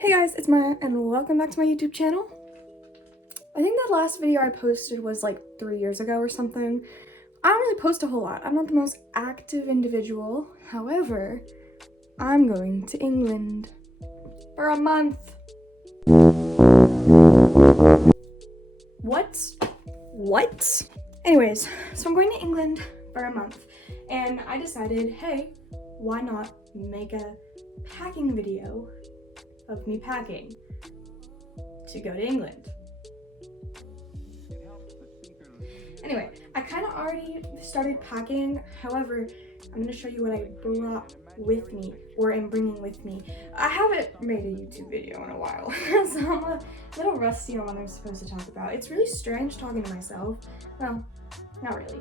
Hey guys, it's Maya and welcome back to my YouTube channel. I think the last video I posted was like 3 years ago or something. I don't really post a whole lot. I'm not the most active individual. However, I'm going to England for a month. What? Anyways, so I'm going to England for a month and I decided, hey, why not make a packing video of me packing to go to England. Anyway, I kind of already started packing. However, I'm going to show you what I brought with me or am bringing with me. I haven't made a YouTube video in a while, so I'm a little rusty on what I'm supposed to talk about. It's really strange talking to myself. Well, not really.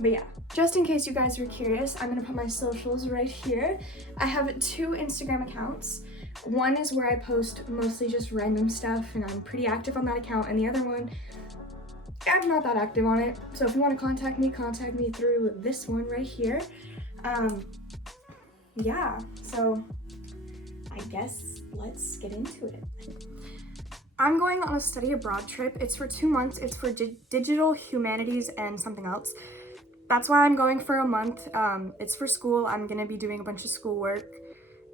But yeah, just in case you guys were curious, I'm gonna put my socials right here. I have 2 Instagram accounts. One is where I post mostly just random stuff and I'm pretty active on that account, and the other one, I'm not that active on it. So if you want to contact me through this one right here. Yeah, so I guess let's get into it. I'm going on a study abroad trip. It's for 2 months. It's for digital humanities and something else. That's why I'm going for a month. It's for school. I'm gonna be doing a bunch of schoolwork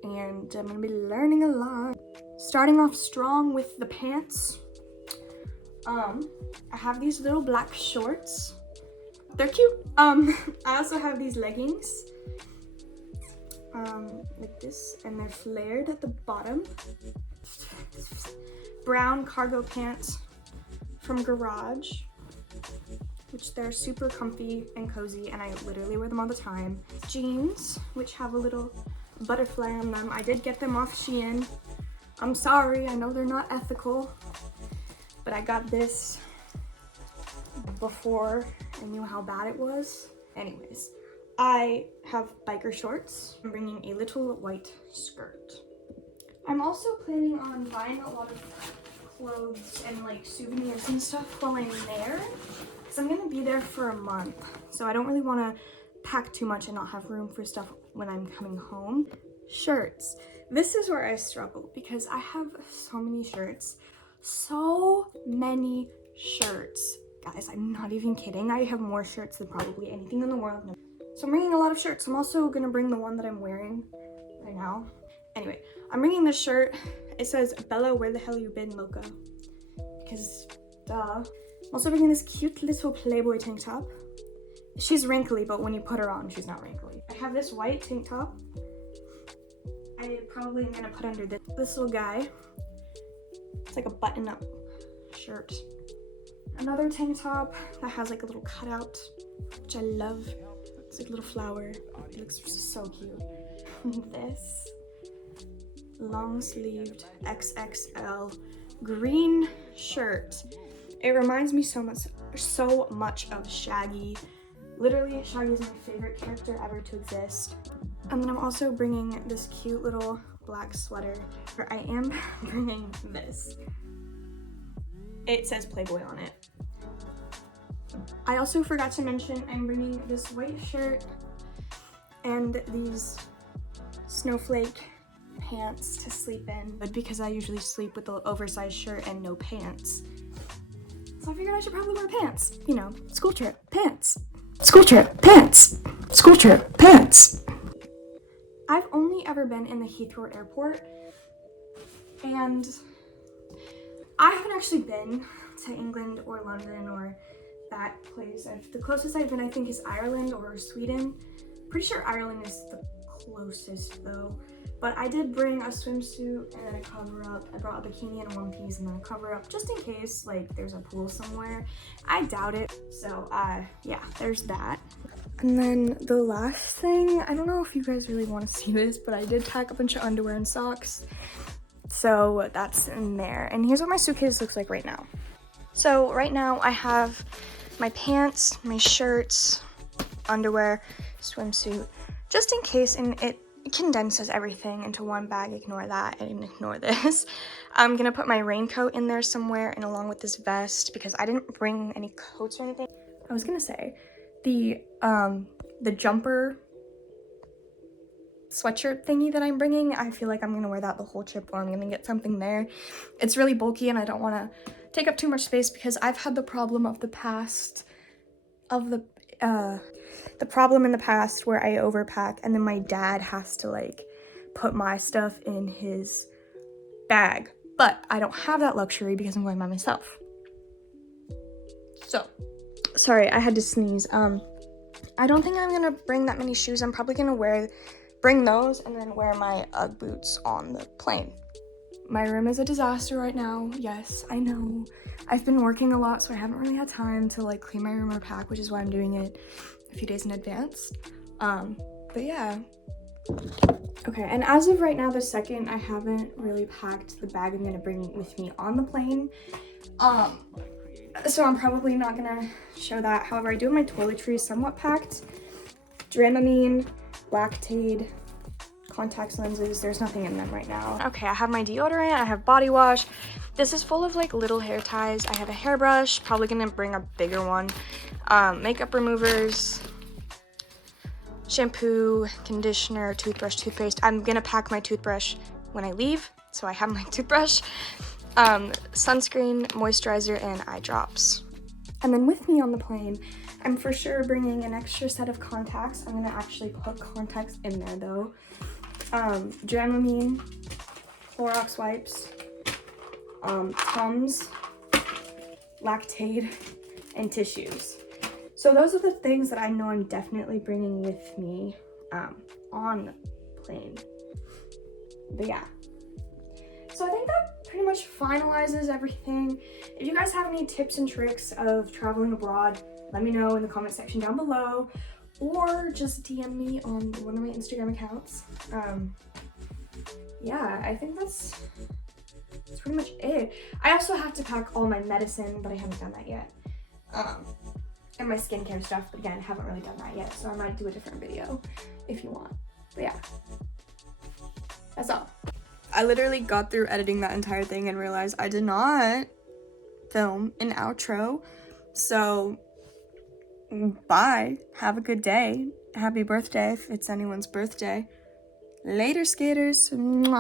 and I'm gonna be learning a lot. Starting off strong with the pants. I have these little black shorts. They're cute. I also have these leggings. Like this, and they're flared at the bottom. Brown cargo pants from Garage, which they're super comfy and cozy, and I literally wear them all the time. Jeans, which have a little butterfly on them. I did get them off Shein. I'm sorry, I know they're not ethical, but I got this before I knew how bad it was. Anyways, I have biker shorts. I'm bringing a little white skirt. I'm also planning on buying a lot of clothes and like souvenirs and stuff while I'm there, because I'm gonna be there for a month, so I don't really want to pack too much and not have room for stuff when I'm coming home. Shirts. This is where I struggle because I have so many shirts. Guys, I'm not even kidding. I have more shirts than probably anything in the world. So I'm bringing a lot of shirts. I'm also gonna bring the one that I'm wearing right now. Anyway, I'm bringing this shirt. It says, Bella, where the hell you been, Loca? Because, duh. I'm also bringing this cute little Playboy tank top. She's wrinkly, but when you put her on, she's not wrinkly. I have this white tank top. I probably am gonna put under this little guy. It's like a button-up shirt. Another tank top that has like a little cutout, which I love. It's like a little flower. It looks so cute. This long-sleeved XXL green shirt. It reminds me so much of Shaggy. Literally, Shaggy is my favorite character ever to exist. And then I'm also bringing this cute little black sweater. I am bringing this. It says Playboy on it. I also forgot to mention I'm bringing this white shirt and these snowflake pants to sleep in, but because I usually sleep with the oversized shirt and no pants, so I figured I should probably wear pants. You know, school trip, pants. School trip, pants. School trip, pants. I've only ever been in the Heathrow airport, and I haven't actually been to England or London or that place. The closest I've been, I think, is Ireland or Sweden. Pretty sure Ireland is the closest though. But I did bring a swimsuit and a cover up. I brought a bikini and a one piece and then a cover up just in case like there's a pool somewhere. I doubt it. So yeah, there's that. And then the last thing, I don't know if you guys really want to see this, but I did pack a bunch of underwear and socks. So that's in there. And here's what my suitcase looks like right now. So right now I have my pants, my shirts, underwear, swimsuit, just in case, and it condenses everything into one bag. Ignore that and ignore this. I'm gonna put my raincoat in there somewhere and along with this vest because I didn't bring any coats or anything. I was gonna say the jumper sweatshirt thingy that I'm bringing. I feel like I'm gonna wear that the whole trip, or I'm gonna get something there. It's really bulky and I don't want to take up too much space because I've had the problem of the past the problem in the past where I overpack and then my dad has to like put my stuff in his bag. But I don't have that luxury because I'm going by myself. So, sorry, I had to sneeze. I don't think I'm gonna bring that many shoes. I'm probably gonna bring those and then wear my Ugg boots on the plane. My room is a disaster right now. Yes, I know. I've been working a lot, so I haven't really had time to like clean my room or pack, which is why I'm doing it a few days in advance. But yeah. Okay, and as of right now, the second, I haven't really packed the bag I'm gonna bring with me on the plane. So I'm probably not gonna show that. However, I do have my toiletries somewhat packed. Dramamine, Lactaid, contacts lenses. There's nothing in them right now. Okay, I have my deodorant, I have body wash. This is full of like little hair ties. I have a hairbrush, probably gonna bring a bigger one. Makeup removers, shampoo, conditioner, toothbrush, toothpaste. I'm gonna pack my toothbrush when I leave, so I have my toothbrush. Sunscreen, moisturizer, and eye drops. And then with me on the plane, I'm for sure bringing an extra set of contacts. I'm gonna actually put contacts in there though. Dramamine, Clorox wipes, Tums, Lactaid, and tissues. So those are the things that I know I'm definitely bringing with me on the plane. But yeah. So I think that pretty much finalizes everything. If you guys have any tips and tricks of traveling abroad, let me know in the comment section down below, or just DM me on one of my Instagram accounts. Yeah, I think that's pretty much it. I also have to pack all my medicine, but I haven't done that yet. And my skincare stuff, but again, haven't really done that yet, so I might do a different video if you want. But yeah, that's all. I literally got through editing that entire thing and realized I did not film an outro. So, bye. Have a good day. Happy birthday if it's anyone's birthday. Later, skaters. Mwah.